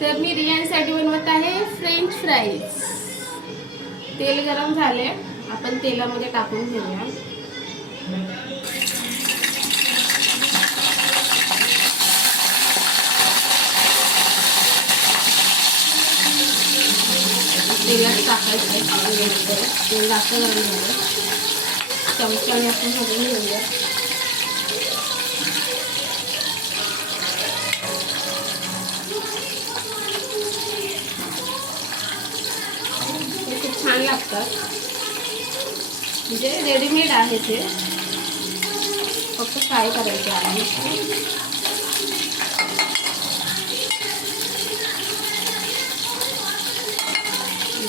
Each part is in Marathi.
तर मी रियांसाठी बनवत आहे फ्रेंच फ्राईज। तेल गरम झाले, आपण तेलामध्ये टाकून घेऊया। तेलात टाकायचं आहे, तेल जास्त गरम झालं, चमच्याने आपण घालून घेऊया। खूप छान लागतात, म्हणजे रेडीमेड आहे ते, फक्त फ्राय करायचे आहे।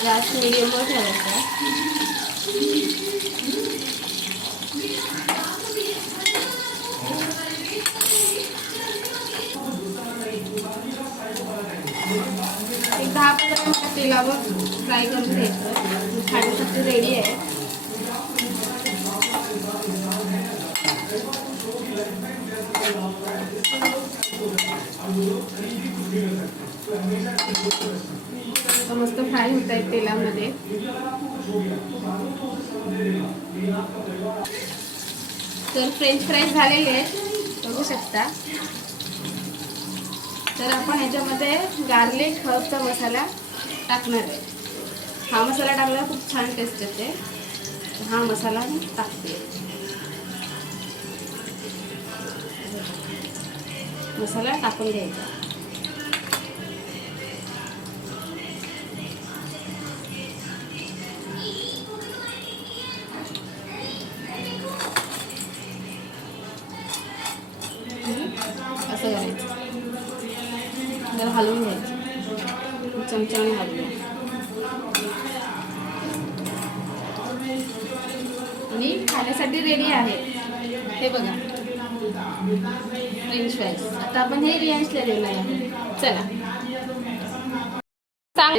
गॅस मीडियमवर ठेवायचा। एक 10-15 मिनिट तेलावर फ्राय करून घ्यायचं। खाण्यासाठी रेडी आहे। मस्त फ्राय होत आहे तेलामध्ये। तर फ्रेंच फ्राईज झालेले आहेत, बघू शकता। तर आपण ह्याच्यामध्ये गार्लिक हर्बचा मसाला टाकणार आहे। हा मसाला टाकल्यावर खूप छान टेस्ट येते, हा मसाला टाकते। मसाला टाकून घ्यायचा। असं करायचं, जरा हलवून घ्यायचं, चमच्याने हलवून, आणि खाण्यासाठी रेडी आहे। हे बघा फ्रेंच फ्राईज। आता आपण हे रियांशला देणार आहे। चला सांग,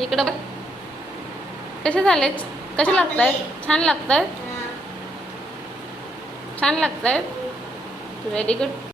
इकडं बघ कसे झालेत, कसे लागतायत? छान लागतायत, छान लागतायत, व्हेरी गुड।